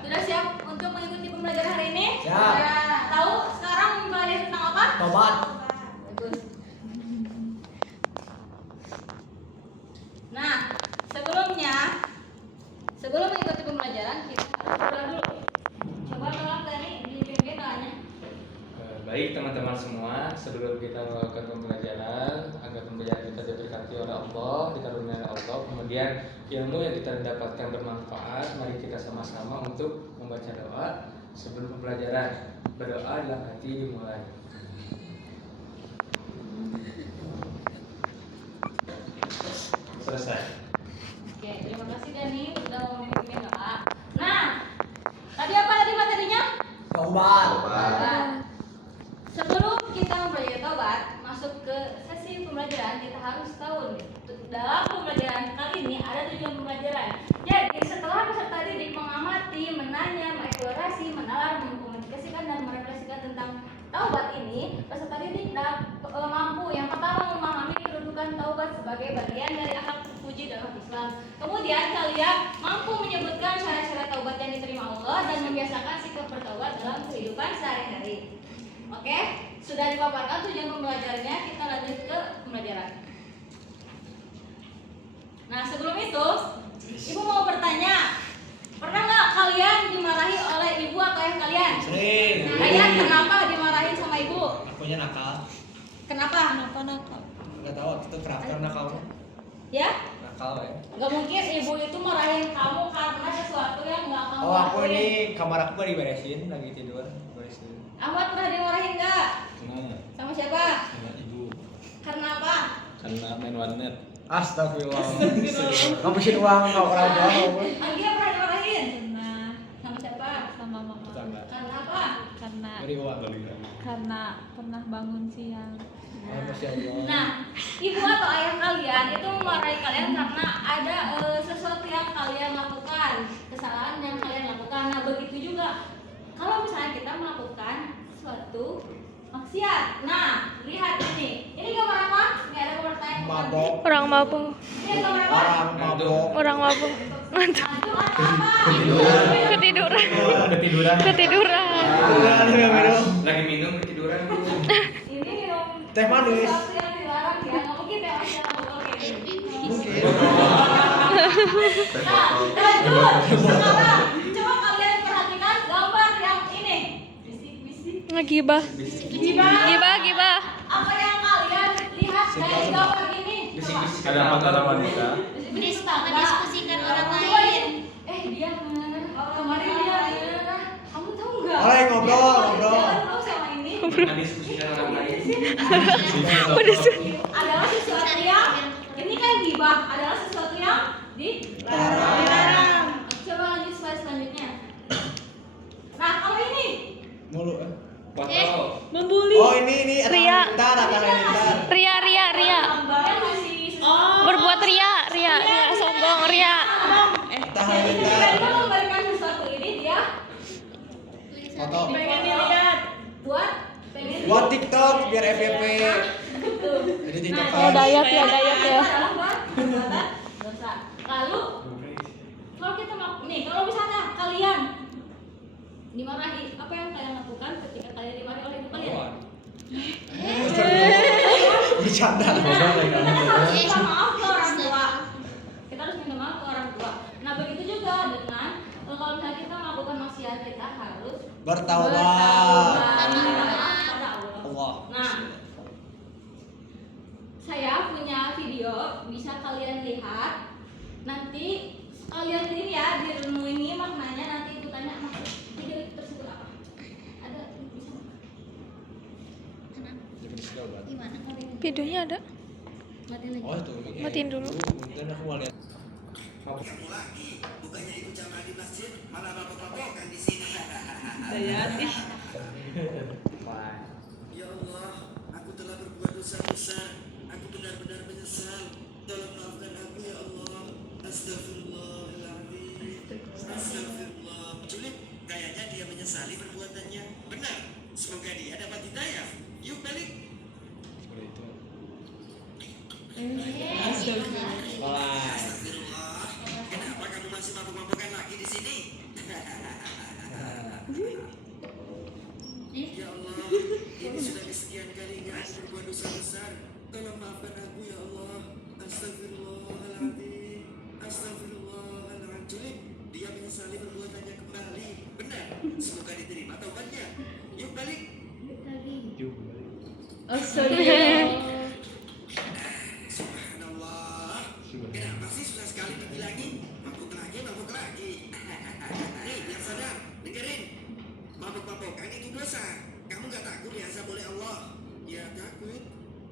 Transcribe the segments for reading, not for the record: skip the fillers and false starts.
Sudah siap untuk mengikuti pembelajaran hari ini? Siap. Tahu sekarang mempelajari tentang apa? Tobat. Bagus. Nah, sebelum mengikuti pembelajaran kita harus berdoa dulu. Coba tolong dari dipimpin doanya. Baik teman-teman semua, sebelum kita melakukan pembelajaran, agar pembelajaran kita diberkati oleh Allah, dikaruniai Allah, kemudian ilmu yang kita dapatkan bermanfaat, mari kita sama-sama untuk membaca doa sebelum pembelajaran. Berdoa dalam hati dimulai. Selesai. Oke, terima kasih Dani sudah memimpin doa. Nah, tadi apa tadi materinya? Tobat. Sebelum kita mempelajari taubat, masuk ke sesi pembelajaran, kita harus tahu nih, dalam pembelajaran kali ini ada tujuan pembelajaran. Jadi setelah peserta didik mengamati, menanya, mengeksplorasi, menalar, mengkomunikasikan dan merefleksikan tentang taubat ini, peserta didik mampu yang pertama memahami kedudukan taubat sebagai bagian dari akhlak puji dalam Islam. Kemudian kalian mampu menyebutkan syarat-syarat taubat yang diterima Allah dan membiasakan sikap bertaubat dalam kehidupan sehari-hari. Oke, sudah dipaparkan tujuan pembelajarannya, kita lanjut ke pembelajaran. Nah, sebelum itu, Ibu mau bertanya, pernah nggak kalian dimarahi oleh ibu atau ayah kalian? Sering. Kalian kenapa dimarahin sama ibu? Akunya nakal. Kenapa? Enggak tahu waktu itu karakter nakal. Ya? Nakal ya. Nggak mungkin ibu itu marahin kamu karena sesuatu yang nggak kamu Oh, aku lakuin. ini kamar aku baru diberesin, lagi tidur. Beresin. Ahmad pernah dimarahin nggak? Kenapa? Sama siapa? Sama ibu. Karena apa? Karena main warnet. Astagfirullah. Ngabisin uang kau orang tua. Anggia pernah dimarahin? Pernah Sama siapa? sama mama Tetangga. Karena apa? karena Beri uang. karena pernah bangun siang. Masya Allah. Nah, ibu atau ayah kalian itu memarahi kalian karena ada sesuatu yang kalian lakukan, kesalahan yang kalian lakukan. Nah, begitu juga kalau misalnya kita melakukan suatu maksiat. Nah, lihat ini. Ini gambar apa? Ini ada gambar tayang. Mabok. Orang mabuk. Ini gambar apa? Orang mabok. Orang mabuk. Ngantuk atau apa? Ketiduran. Ketiduran. Ketiduran. Lagi minum ketiduran. Ini minum Teh manis. sesuatu yang dilarang ya. Nggak mungkin teh manis dalam botol kayak gini. Mungkin. Nah, lanjut. Sekarang coba kalian perhatikan gambar yang ini. Bisik-bisik. Ngegibah. Gibah, gibah. Apa yang kalian lihat dari gambar ini? Bisik-bisik Ada antara wanita. Mendiskusikan orang lain. Dia kemarin dia kamu tahu nggak? Oh, yang ngobrol. Jangan tahu sama ini. diskusikan orang lain. Adalah sesuatu yang ini kan gibah adalah sesuatu yang dilarang. Coba lanjut slide selanjutnya. Nah, kalau ini Mulu. Foto. Membuli. Oh, ini Ria. Atta Halilintar. Ria. gambarnya masih Berbuat ria. Sombong, ria. Atta Jadi Halilintar. tiba-tiba memberikan sesuatu ini dia Foto. pengen dilihat pengen Buat TikTok biar FYP. Tuh. Jadi TikTok. Oh, dayat ya. Adalah perbuatan dosa. Lalu kalau kita kalau misalnya kalian dimarahi, apa yang kalian lakukan ketika kalian dimarahi oleh ibu kalian? Bercanda. Kita harus minta maaf ke orang tua. Kita harus minta maaf ke orang tua. Nah, begitu juga dengan kalau misalnya kita melakukan maksiat, kita harus Bertaubat. minta maaf kepada Allah. Allah. Nah, saya punya video bisa kalian lihat. Nanti kalian sendiri ya direnungi maknanya, nanti ibu tanya maksud video itu tersebut apa. Ada bisa Videonya ada. matiin lagi. Oh, itu. Matiin dulu. Mungkin aku mau lihat. Bukannya ikut jamaah di masjid, malah mabok-mabokan di sini. Dayat. Ya Allah, aku telah berbuat dosa besar. Aku benar-benar menyesal. Tolong maafkan aku ya Allah. Astagfirullahaladzim. Astagfirullah. Julid, kayaknya dia menyesali perbuatannya. Benar. Semoga dia dapat hidayah. Yuk balik. Seperti itu. Astagfirullah. Kenapa kamu masih mabuk-mabukan lagi di sini? Ya Allah, ini sudah kesekian kalinya aku berbuat dosa besar. Tolong maafkan aku ya Allah. Astagfirullahaladzim. Astagfirullahaladzim. Dia menyesali perbuatannya kembali. Benar. Semoga diterima taubatnya. Yuk balik. Subhanallah. Kenapa sih susah sekali dibilangi? Mabuk lagi. Nih, yang sadar, dengerin. Mabuk-mabukan itu dosa. Kamu gak takut diazab oleh Allah? Ya takut.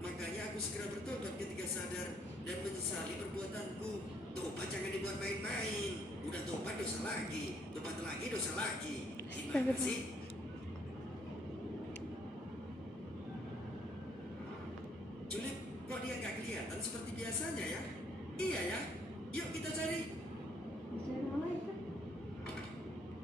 Makanya aku segera bertobat ketika sadar dan menyesali perbuatanku. Tobat jangan dibuat main-main. Udah tobat dosa lagi. Tobat lagi dosa lagi. Gimana sih? Julip, kok dia nggak kelihatan seperti biasanya ya? Iya ya. Yuk kita cari.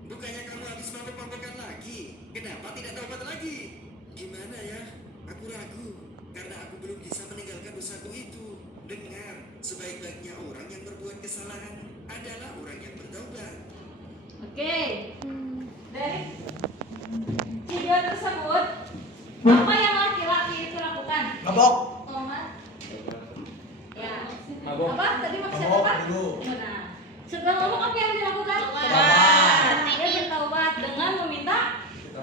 Bukannya kamu habis mabuk-mabukan lagi? Kenapa tidak taubat lagi? Gimana ya? Aku ragu karena aku belum bisa meninggalkan dosaku itu. Dengar, sebaik-baiknya orang yang berbuat kesalahan adalah orang yang bertaubat. Oke. Dari video tersebut, apa yang laki-laki itu lakukan? Mabok. Tomat. Ya. Mabok. Apa? Tadi maksudnya Mabok apa? dulu. Nah, setelah ngomong apa yang dilakukan? Taubat. Dia bertaubat dengan meminta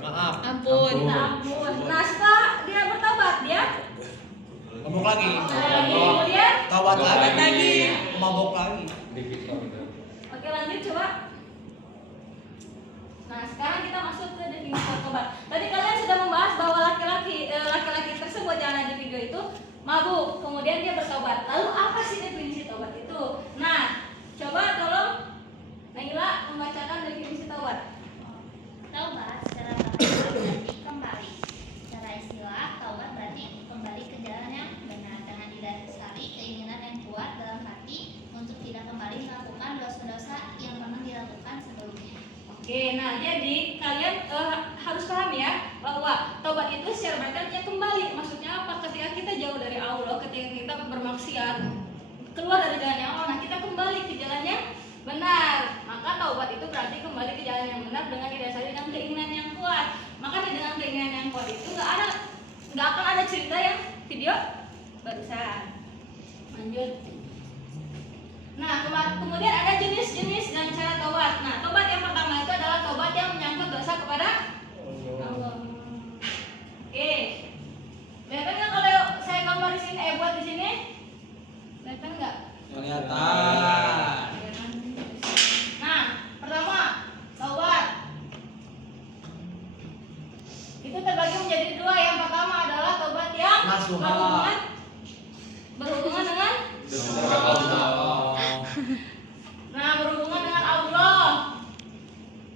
Maaf. Ampun. ampun. Nah, setelah dia bertaubat, dia Mabok lagi. kemudian Taubat Taubat lagi. lagi. Mabok lagi. Dikit kok gitu. oke lanjut coba. Nah, sekarang kita masuk ke definisi tobat. Tadi kalian sudah membahas bahwa laki-laki tersebut yang ada di video itu mabuk, kemudian dia bertobat. Lalu apa sih definisi tobat itu? Nah, coba tolong Naila membacakan definisi tobat. Taubat secara bahasa berarti kembali. Secara istilah, taubat berarti kembali ke jalan yang benar dengan didasari keinginan yang kuat dalam hati untuk tidak kembali melakukan dosa-dosa yang pernah dilakukan sebelumnya. Oke, nah jadi kalian harus paham ya bahwa tobat itu secara berarti artinya kembali. Maksudnya apa? Ketika kita jauh dari Allah, ketika kita bermaksiat, keluar dari jalan yang Allah, nah kita kembali ke jalan yang benar. Maka taubat itu berarti kembali ke jalan yang benar dengan didasari dengan keinginan yang kuat. Maka dengan keinginan yang kuat itu nggak akan ada cerita yang video barusan. Lanjut. Nah, kemudian ada jenis-jenis dan cara tobat. Nah, tobat yang pertama itu adalah tobat yang menyangkut dosa kepada Allah. Oke. Kelihatan nggak kalau saya gambar di sini, buat di sini? Kelihatan nggak? Kelihatan. Nah, pertama, tobat. Itu terbagi menjadi dua. Yang pertama adalah tobat yang Nasuha. berhubungan dengan Allah. Nah, berhubungan dengan Allah.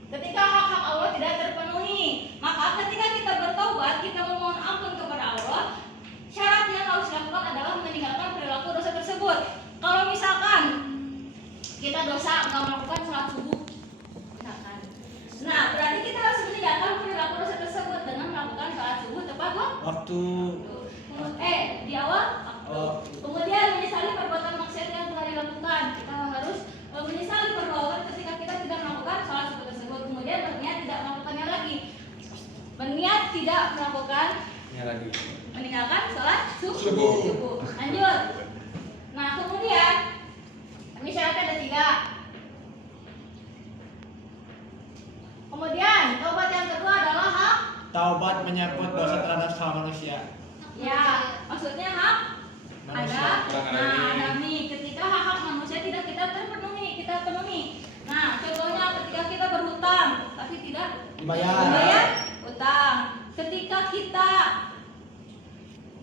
Ketika hak-hak Allah tidak terpenuhi, maka ketika kita bertobat, kita memohon ampun kepada Allah, syarat yang harus dilakukan adalah meninggalkan perilaku dosa tersebut. Kalau misalkan kita dosa nggak melakukan sholat subuh, misalkan, nah berarti kita harus meninggalkan perilaku dosa tersebut dengan melakukan sholat subuh tepat Waktu. di awal. Oh. Kemudian menyesali perbuatan maksiat yang telah dilakukan. Kita harus menyesali perbuatan ketika kita tidak melakukan sholat subuh tersebut. Kemudian berniat tidak melakukannya lagi. Berniat tidak melakukannya lagi. Meninggalkan sholat subuh. Lanjut. Nah, kemudian ini syaratnya ada 3. Kemudian taubat yang kedua adalah hak. Taubat menyangkut dosa terhadap sama manusia. Ya, maksudnya hak Manusia. ada. Nah, nih ketika hak-hak manusia tidak kita penuhi. Nah, contohnya ketika kita berhutang tapi tidak Dibayar. utang. Ketika kita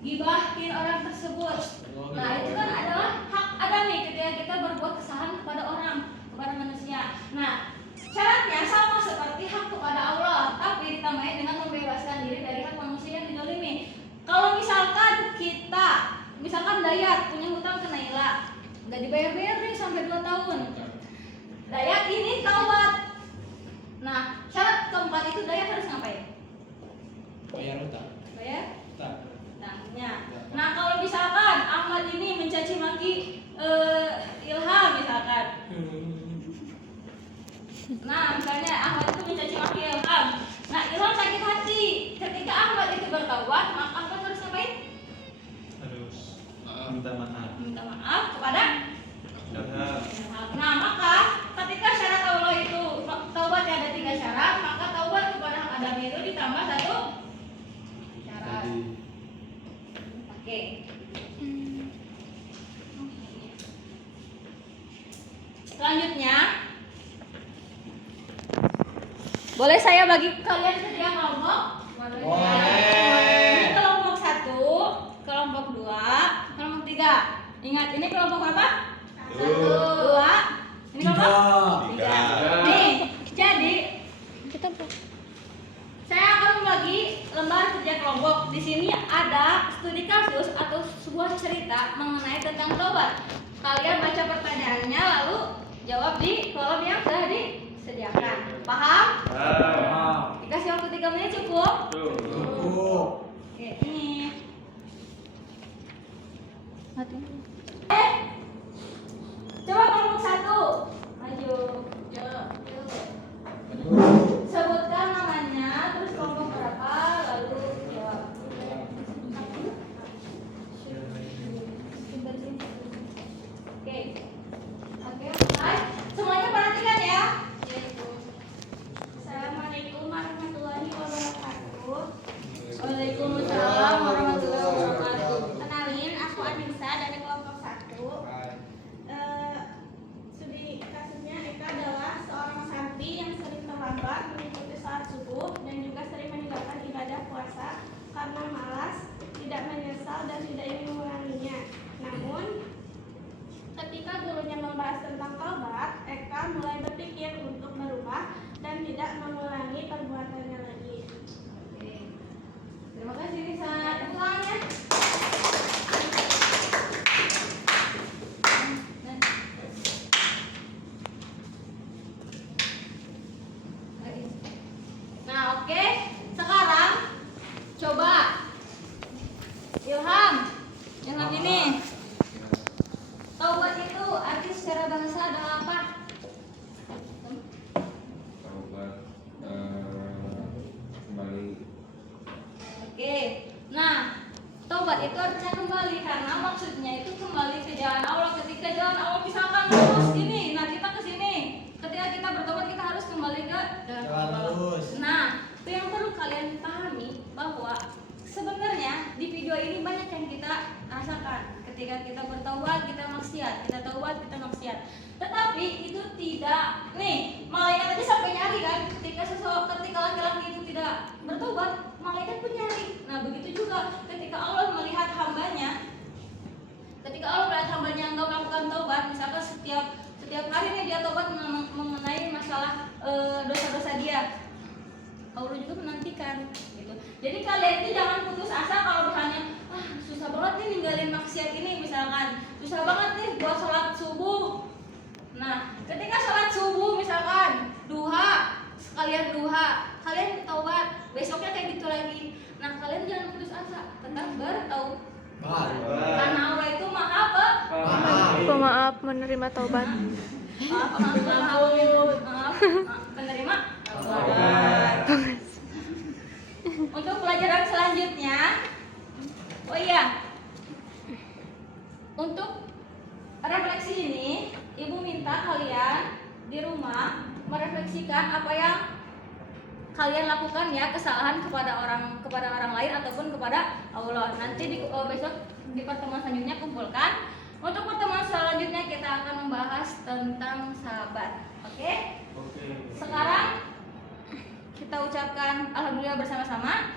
gibahin orang tersebut. Nah, itu kan adalah hak adami ketika kita berbuat kesalahan kepada orang, kepada manusia. Nah, syaratnya sama seperti hak kepada Allah, tapi ditambahin dengan membebaskan diri dari hak manusia yang dizalimi. Kalau misalkan Dayat punya hutang ke Naila, nggak dibayar-bayar nih sampai 2 tahun. Dayat ini taubat. Nah, syarat keempat itu Dayat harus ngapain? Bayar utang. Bayar Utang. utangnya. Nah, kalau misalkan Ahmad ini mencaci maki Ilham misalkan. Nah, Nah, misalnya Ahmad itu mencaci maki Ilham. Nah, Ilham sakit hati. Ketika Ahmad itu bertaubat, maka Ahmad harus ngapain? Harus minta maaf. Minta maaf kepada Ilham. Nah, maka ketika syarat Allah itu taubat ada 3 syarat, maka taubat kepada Adam itu ditambah 1 syarat. Oke. Selanjutnya, boleh saya bagi kalian ke 3 kelompok? Ini kelompok 1, kelompok 2, kelompok 3. Ingat, ini kelompok apa? 1, 2. Ini kelompok 3. Nih, jadi Kita belum. saya akan membagi lembar kerja kelompok. Di sini ada studi kasus atau sebuah cerita mengenai tentang taubat. Kalian baca pertanyaannya lalu jawab di kolom yang sudah disediakan. Paham? Dikasih waktu 3 menit cukup? Cukup. Oke, ini. Mati. Coba kelompok 1. Maju. Sebutkan namanya, terus kelompok berapa, lalu jawab. Oke. Oke, mulai. Semuanya perhatikan ya. Assalamualaikum warahmatullahi wabarakatuh. Waalaikumsalam warahmatullahi wabarakatuh. Kenalin, aku Anissa dari kelompok 1. Studi kasusnya Eka adalah seorang santri yang sering terlambat mengikuti sholat subuh dan juga sering meninggalkan ibadah puasa karena malas, tidak menyesal dan tidak ingin mengulanginya. Namun, ketika gurunya membahas tentang taubat, Eka mulai berpikir untuk berubah dan tidak mengulangi perbuatannya lagi. Oke. Terima kasih Nisa. Tepuk tangan ya. Nah, oke. Sekarang coba Ilham ini. Taubat itu arti secara bahasa adalah apa? Taubat kembali. Oke. Nah, taubat itu artinya kembali karena maksudnya itu kembali ke jalan Allah. Ketika jalan Allah misalkan lurus ini, nah kita ke sini. Ketika kita bertobat kita harus kembali ke jalan Allah. Nah, itu yang perlu kalian pahami bahwa sebenarnya di video ini banyak yang kita rasakan. Ketika kita bertaubat, kita maksiat, kita taubat, kita maksiat. Tetapi itu tidak, nih malaikat aja sampai nyari kan. Ketika laki-laki itu tidak bertobat, malaikat pun nyari. Nah begitu juga ketika Allah melihat hambanya, enggak melakukan taubat, misalkan setiap hari nih dia taubat mengenai masalah dosa-dosa dia, Allah juga menantikan gitu. Jadi kalian itu jangan putus asa kalau misalnya susah banget nih ninggalin maksiat ini, misalkan susah banget nih buat sholat subuh. Nah, ketika sholat subuh misalkan sekalian duha, kalian taubat, besoknya kayak gitu lagi. Nah, kalian jangan putus asa, tetap bertaubat. Karena Allah itu maha apa? Pemaaf menerima taubat. Maaf, penerima taubat. Untuk pelajaran selanjutnya, oh iya, untuk refleksi ini, Ibu minta kalian di rumah merefleksikan apa yang kalian lakukan ya, kesalahan kepada orang lain ataupun kepada Allah. Nanti besok di pertemuan selanjutnya kumpulkan. Untuk pertemuan selanjutnya kita akan membahas tentang sahabat. Oke? Sekarang kita ucapkan alhamdulillah bersama-sama.